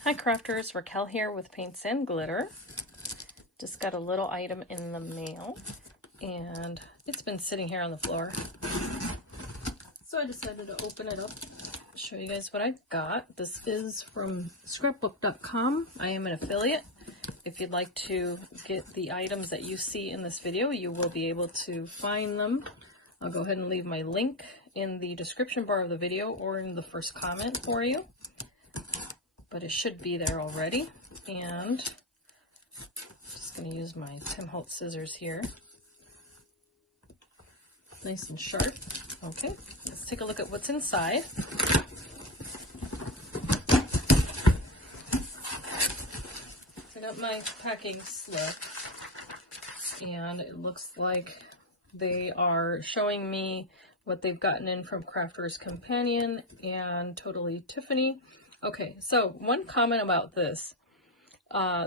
Hi crafters, Raquel here with Paints and Glitter. Just got a little item in the mail and it's been sitting here on the floor. So I decided to open it up, show you guys what I got. This is from scrapbook.com. I am an affiliate. If you'd like to get the items that you see in this video, you will be able to find them. I'll go ahead and leave my link in the description bar of the video or in the first comment for you. But it should be there already. And I'm just going to use my Tim Holtz scissors here. Nice and sharp. Okay, let's take a look at what's inside. I got my packing slip, and it looks like they are showing me what they've gotten in from Crafter's Companion and Totally Tiffany. Okay, so one comment about this.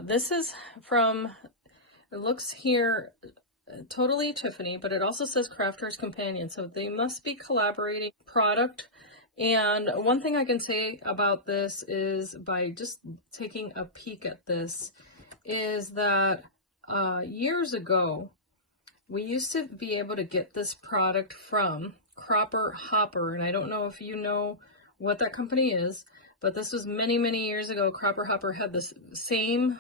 This is from, it looks here, Totally Tiffany, but it also says Crafter's Companion, so they must be collaborating product. And one thing I can say about this is, by just taking a peek at this, is that years ago, we used to be able to get this product from Cropper Hopper, and I don't know if you know what that company is, but this was many, many years ago. Cropper Hopper had the same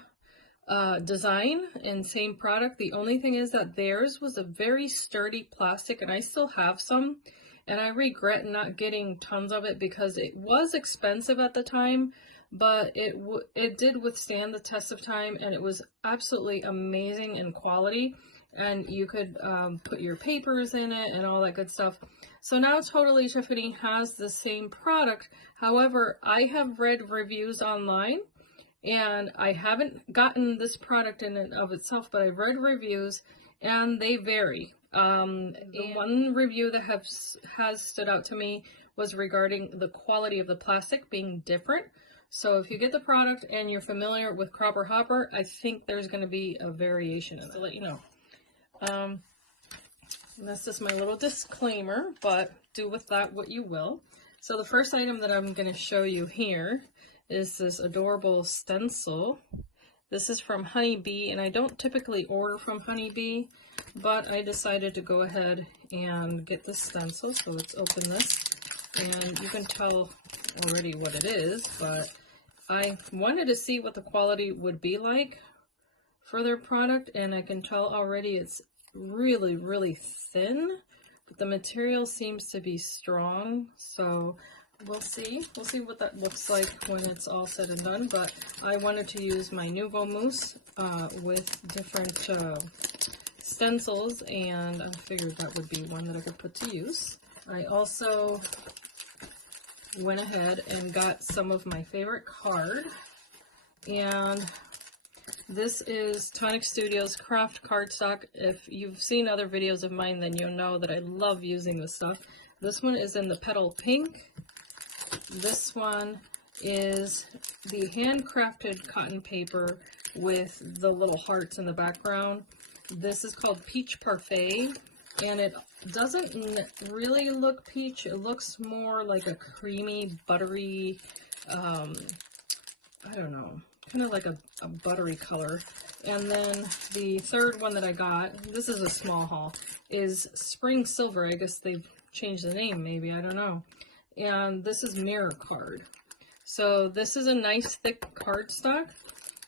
design and same product. The only thing is that theirs was a very sturdy plastic, and I still have some, and I regret not getting tons of it because it was expensive at the time, but it did withstand the test of time, and it was absolutely amazing in quality, and you could put your papers in it and all that good stuff. So now Totally Tiffany has the same product. However, I have read reviews online, and I haven't gotten this product in and of itself, but I've read reviews and they vary. The one review that has stood out to me was regarding the quality of the plastic being different. So if you get the product and you're familiar with Cropper Hopper, I think there's going to be a variation in it, to let you know. And that's just my little disclaimer, but do with that what you will. So the first item that I'm going to show you here is this adorable stencil. This is from Honeybee, and I don't typically order from Honeybee, but I decided to go ahead and get this stencil. So let's open this, and you can tell already what it is, but I wanted to see what the quality would be like for their product, and I can tell already it's really, really thin, but the material seems to be strong, so we'll see what that looks like when it's all said and done. But I wanted to use my Nuvo Mousse with different stencils, and I figured that would be one that I could put to use. I also went ahead and got some of my favorite card, and this is Tonic Studios Craft Cardstock. If you've seen other videos of mine, then you'll know that I love using this stuff. This one is in the Petal Pink. This one is the handcrafted cotton paper with the little hearts in the background. This is called Peach Parfait, and it doesn't really look peach. It looks more like a creamy, buttery, I don't know, kind of like a buttery color. And then the third one that I got, this is a small haul, is Spring Silver. I guess they've changed the name, maybe, I don't know. And this is Mirror Card. So this is a nice thick cardstock,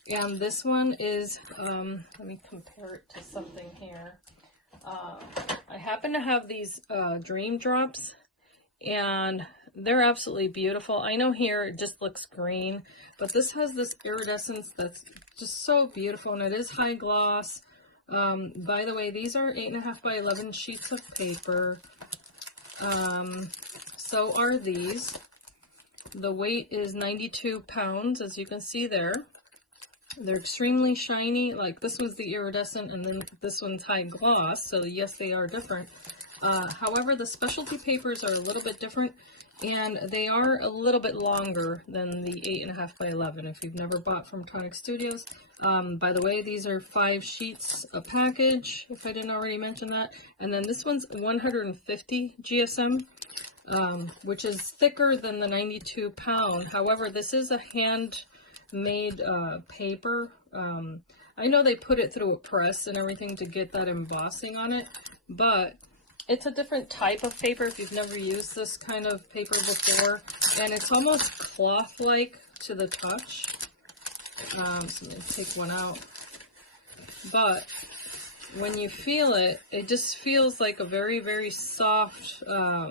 and this one is, let me compare it to something here. I happen to have these Dream Drops, and they're absolutely beautiful. I know here it just looks green, but this has this iridescence that's just so beautiful, and it is high gloss. By the way, these are 8.5 by 11 sheets of paper. So are these. The weight is 92 pounds, as you can see there. They're extremely shiny. Like, this was the iridescent, and then this one's high gloss, so yes, they are different. However, the specialty papers are a little bit different, and they are a little bit longer than the 8.5 by 11 if you've never bought from Tonic Studios. By the way, these are 5 sheets a package, if I didn't already mention that. And then this one's 150 GSM. Which is thicker than the 92 pound. However, this is a hand made paper. I know they put it through a press and everything to get that embossing on it, but it's a different type of paper if you've never used this kind of paper before, and it's almost cloth-like to the touch. So I'm going to take one out, but when you feel it, it just feels like a very, very soft, I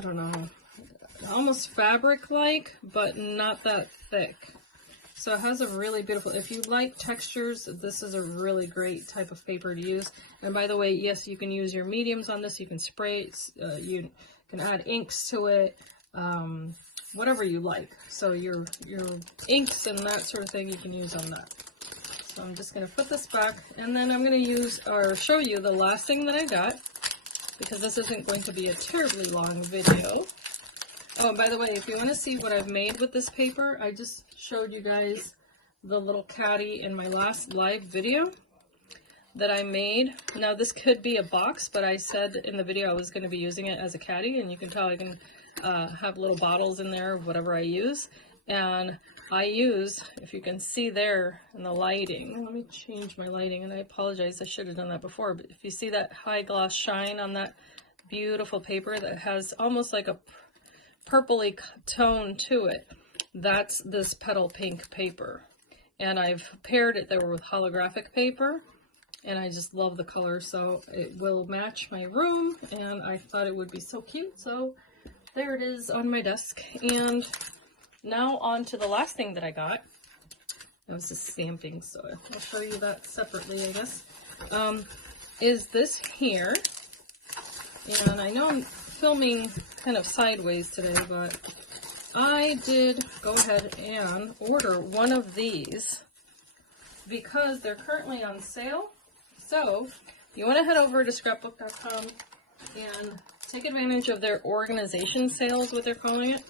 don't know, almost fabric-like, but not that thick. So it has a really beautiful, if you like textures, this is a really great type of paper to use. And by the way, yes, you can use your mediums on this. You can spray it, you can add inks to it, whatever you like. So your inks and that sort of thing you can use on that. So I'm just going to put this back, and then I'm going to use, or show you the last thing that I got, because this isn't going to be a terribly long video. Oh, by the way, if you want to see what I've made with this paper, I just showed you guys the little caddy in my last live video that I made. Now, this could be a box, but I said in the video I was going to be using it as a caddy, and you can tell I can have little bottles in there of whatever I use. And I use, if you can see there in the lighting, let me change my lighting, and I apologize, I should have done that before, but if you see that high gloss shine on that beautiful paper that has almost like a purpley tone to it, that's this Petal pink paper. And I've paired it there with holographic paper, and I just love the color, so it will match my room, and I thought it would be so cute, so there it is on my desk. And now on to the last thing that I got. It was just stamping, so I'll show you that separately, I guess. Is this here, and I know I'm filming kind of sideways today, but I did go ahead and order one of these because they're currently on sale. So you want to head over to scrapbook.com and take advantage of their organization sales, what they're calling it,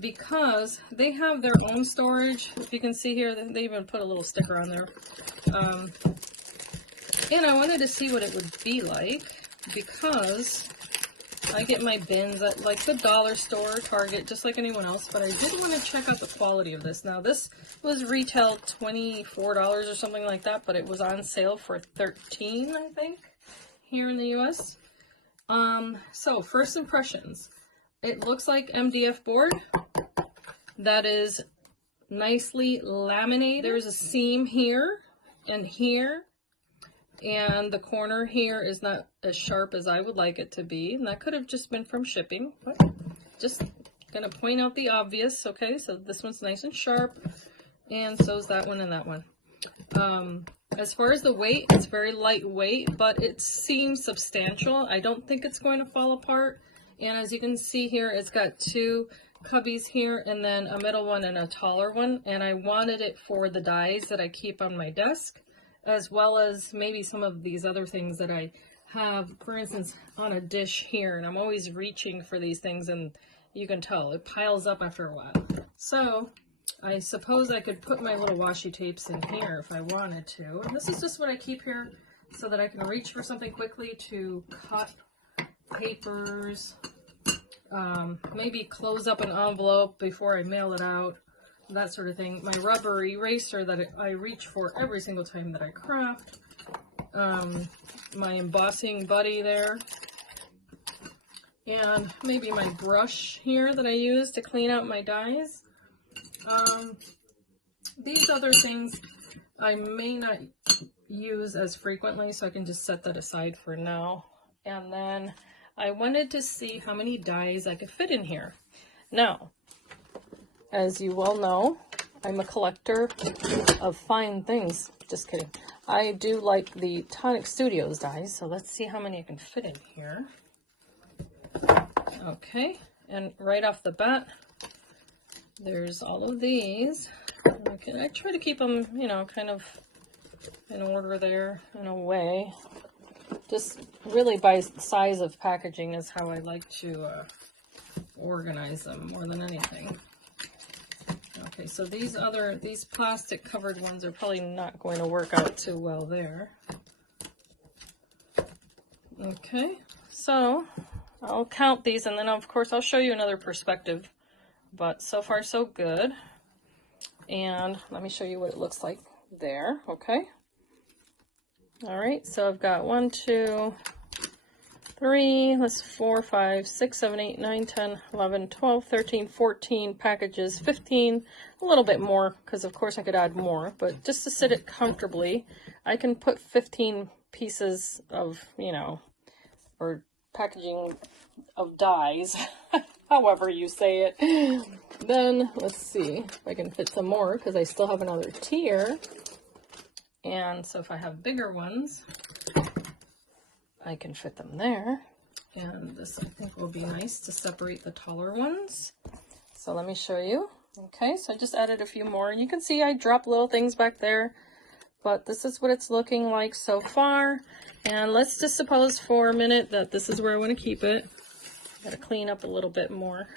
because they have their own storage. If you can see here, they even put a little sticker on there. And I wanted to see what it would be like, because I get my bins at like the dollar store, Target, just like anyone else, but I did want to check out the quality of this. Now, this was retailed $24 or something like that, but it was on sale for $13, I think, here in the US. So first impressions, it looks like MDF board that is nicely laminated. There's a seam here and here, and the corner here is not as sharp as I would like it to be, and that could have just been from shipping, but just gonna point out the obvious. Okay, so this one's nice and sharp, and so is that one and that one. As far as the weight, it's very lightweight, but it seems substantial. I don't think it's going to fall apart. And as you can see here, it's got two cubbies here and then a middle one and a taller one, and I wanted it for the dies that I keep on my desk, as well as maybe some of these other things that I have, for instance, on a dish here, and I'm always reaching for these things, and you can tell it piles up after a while. So I suppose I could put my little washi tapes in here if I wanted to, and this is just what I keep here so that I can reach for something quickly to cut papers, maybe close up an envelope before I mail it out, that sort of thing. My rubber eraser that I reach for every single time that I craft. My embossing buddy there. And maybe my brush here that I use to clean out my dies. These other things I may not use as frequently, so I can just set that aside for now. And then I wanted to see how many dies I could fit in here. Now, as you well know, I'm a collector of fine things. Just kidding. I do like the Tonic Studios dies, so let's see how many I can fit in here. Okay, and right off the bat, there's all of these. I try to keep them, you know, kind of in order there, in a way. Just really by size of packaging is how I like to organize them more than anything. Okay, so these plastic covered ones are probably not going to work out too well there. Okay, so I'll count these, and then of course I'll show you another perspective but so far so good. And let me show you what it looks like there, okay? All right, so I've got 1, 2, 3, that's 4, 5, 6, 7, 8, 9, 10, 11, 12, 13, 14 packages, 15, a little bit more, because of course I could add more, but just to sit it comfortably, I can put 15 pieces of, you know, or packaging of dies, however you say it. Then, let's see if I can fit some more, because I still have another tier. And so if I have bigger ones, I can fit them there. And this, I think, will be nice to separate the taller ones. So let me show you. Okay, so I just added a few more. You can see I dropped little things back there, but this is what it's looking like so far. And let's just suppose for a minute that this is where I want to keep it. Gotta clean up a little bit more.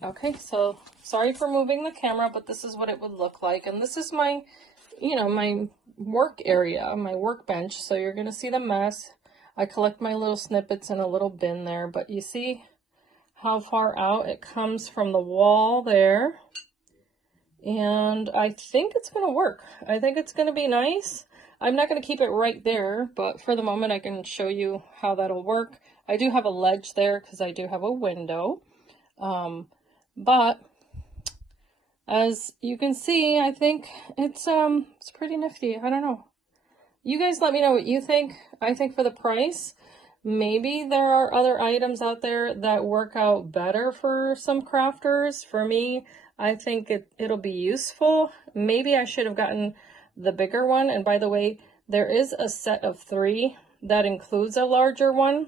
Okay, so sorry for moving the camera, but this is what it would look like. And this is my, you know, my work area, my workbench. So you're going to see the mess. I collect my little snippets in a little bin there, but you see how far out it comes from the wall there. And I think it's going to work. I think it's going to be nice. I'm not going to keep it right there, but for the moment I can show you how that'll work. I do have a ledge there because I do have a window. But as you can see, I think it's pretty nifty. I don't know. You guys let me know what you think. I think for the price, maybe there are other items out there that work out better for some crafters. For me, I think it'll be useful. Maybe I should have gotten the bigger one. And by the way, there is a set of 3 that includes a larger one.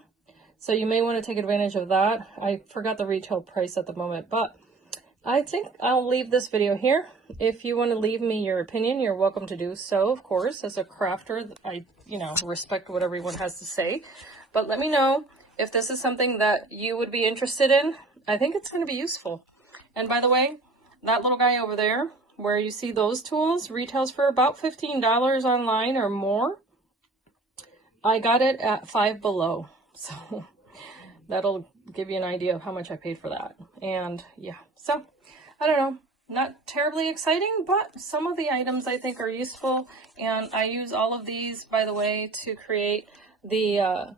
So you may want to take advantage of that. I forgot the retail price at the moment, but I think I'll leave this video here. If you want to leave me your opinion, you're welcome to do so, of course. As a crafter, I, you know, respect what everyone has to say. But let me know if this is something that you would be interested in. I think it's going to be useful. And by the way, that little guy over there, where you see those tools, retails for about $15 online or more. I got it at Five Below. So that'll give you an idea of how much I paid for that. And yeah, so I don't know, not terribly exciting, but some of the items I think are useful. And I use all of these, by the way, to create the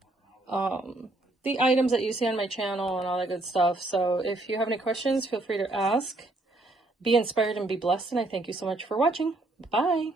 items that you see on my channel and all that good stuff. So if you have any questions, feel free to ask. Be inspired and be blessed. And I thank you so much for watching. Bye.